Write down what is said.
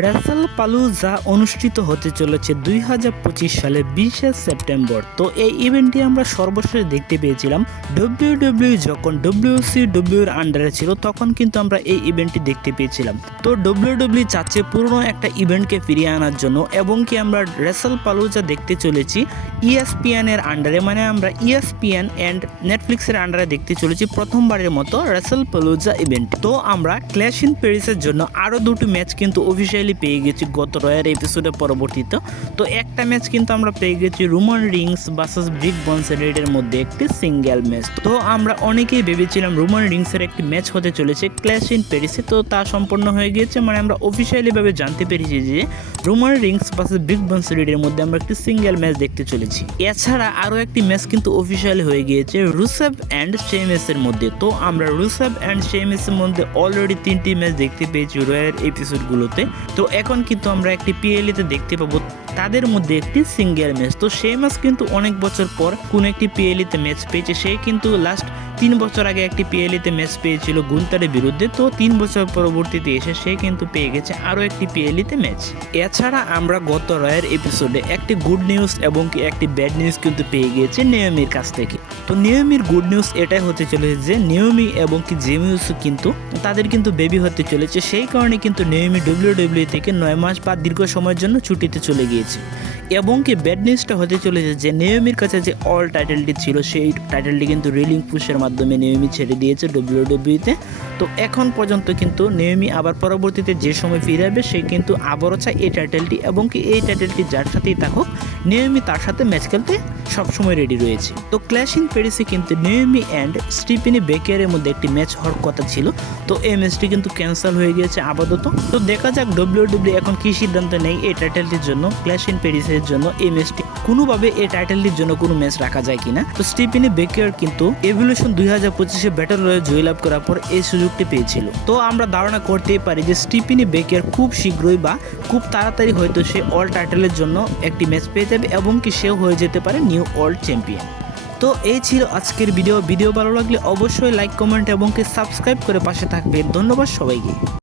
রাসেল পালুজা অনুষ্ঠিত হতে চলেছে 2025 সালে 20শে সেপ্টেম্বর। তো এই ইভেন্টটি আমরা সর্বশেষ দেখতে পেয়েছিলাম WWE যখন WCW এর আন্ডারে ছিল, তখন কিন্তু আমরা এই ইভেন্টটি দেখতে পেয়েছিলাম। তো WWE চাচ্ছে পুরনো একটা ইভেন্টকে ফিরিয়ে আনার জন্য, এবং কি আমরা রাসেল পালুজা দেখতে চলেছি ESPN এর আন্ডারে, মানে আমরা ESPN অ্যান্ড নেটফ্লিক্সের আন্ডারে দেখতে চলেছি প্রথমবারের মতো রাসেল পালুজা ইভেন্ট। তো আমরা ক্ল্যাশ ইন প্যারিসের জন্য আরও দুটি ম্যাচ কিন্তু অফিসিয়ালি পেয়ে গেছি গত রয়ার এপিসোডের পরবর্তীতে। তো একটা ম্যাচ কিন্তু আমরা পেয়ে গেছি রোমান রিংস ভার্সেস ব্রিক বনসেডের মধ্যে একটি সিঙ্গেল ম্যাচ। তো আমরা অনেকেই ভেবেছিলাম রোমান রিংসের একটি ম্যাচ হতে চলেছে ক্ল্যাশ ইন প্যারিসে, তো তা সম্পন্ন হয়ে গিয়েছে। মানে আমরা অফিসিয়ালি ভাবে জানতে পেরেছি যে রোমান রিংস ভার্সেস ব্রিক বনসেডের মধ্যে আমরা একটি সিঙ্গেল ম্যাচ দেখতে চলেছি। এছাড়া আরও একটি ম্যাচ কিন্তু অফিসিয়ালি হয়ে গিয়েছে রুসেভ অ্যান্ড শেমিসের মধ্যে। তো আমরা রুসেভ অ্যান্ড শেমিসের মধ্যে অলরেডি 3টি ম্যাচ দেখতে পেয়েছি রয়ার এপিসোডগুলোতে। তো এখন কিন্তু আমরা একটি পিএলইতে দেখতে পাবো তাদের মধ্যে একটি সিঙ্গেল ম্যাচ। তো সেই ম্যাচ কিন্তু অনেক বছর পর কোন একটি পিএলইতে ম্যাচ পেয়েছে। সে কিন্তু লাস্ট 3 বছর আগে একটি পিএলইতে ম্যাচ পেয়েছিল গুন্তারের বিরুদ্ধে। তো 3 বছর পরবর্তীতে এসে সে কিন্তু পেয়ে গেছে আরও একটি পিএলইতে ম্যাচ। এছাড়া আমরা গত রয়ার এপিসোডে একটি গুড নিউজ এবং একটি ব্যাড নিউজ কিন্তু পেয়ে গিয়েছে নেওমির কাছ থেকে। তো নেওমির গুড নিউজ এটাই হতে চলেছে যে নেওমি এবং কি জেমিউসও কিন্তু তাদের কিন্তু বেবি হতে চলেছে। সেই কারণে কিন্তু নেওমি WWE থেকে 9 মাস বা দীর্ঘ সময়ের জন্য ছুটিতে চলে গিয়েছে। এবং কি ব্যাড নিউজটা হতে চলেছে যে নেওমির কাছে যে অল টাইটেলটি ছিল, সেই টাইটেলটি কিন্তু রেলিং পুশের মাধ্যমে নেওমি ছেড়ে দিয়েছে WWE-তে। তো এখন পর্যন্ত কিন্তু নেওমি আবার পরবর্তীতে যে সময় ফিরে আসবে সে কিন্তু আবারও চায় এই টাইটেলটি, এবং কি এই টাইটেলটি যার সাথেই থাকুক নেওমি তার সাথে ম্যাচ খেলতে সবসময় রেডি রয়েছে। তো ক্ল্যাশ ইন প্যারিসে কিন্তু নেওমি অ্যান্ড স্টিফেনি বেকারের মধ্যে একটি ম্যাচ হওয়ার কথা ছিল। তো এই ম্যাচটি কিন্তু ক্যান্সেল হয়ে গিয়েছে আপাতত। তো দেখা যাক WWE এখন কি সিদ্ধান্ত নেই এই টাইটেলটির জন্য, ক্ল্যাশ ইন প্যারিসের জন্য এই ম্যাচটি কোনোভাবে এই টাইটেলটির জন্য কোনো ম্যাচ রাখা যায় কিনা। তো স্টিফেনি বেকার কিন্তু এভলিউশন 2025-এ ব্যাটল রয়্যালে জয়লাভ করার পর এই সুযোগটি পেয়েছিল। তো আমরা ধারণা করতেই পারি যে স্টিফেনি বেকার খুব শীঘ্রই বা খুব তাড়াতাড়ি হয়তো সে অল টাইটেলের জন্য একটি ম্যাচ পেয়ে যাবে, এবং কি সেও হয়ে যেতে পারে নিউ ওয়ার্ল্ড চ্যাম্পিয়ন। তো এই ছিল আজকের ভিডিও ভালো লাগলে অবশ্যই লাইক, কমেন্ট এবং কি সাবস্ক্রাইব করে পাশে থাকবে। ধন্যবাদ সবাইকে।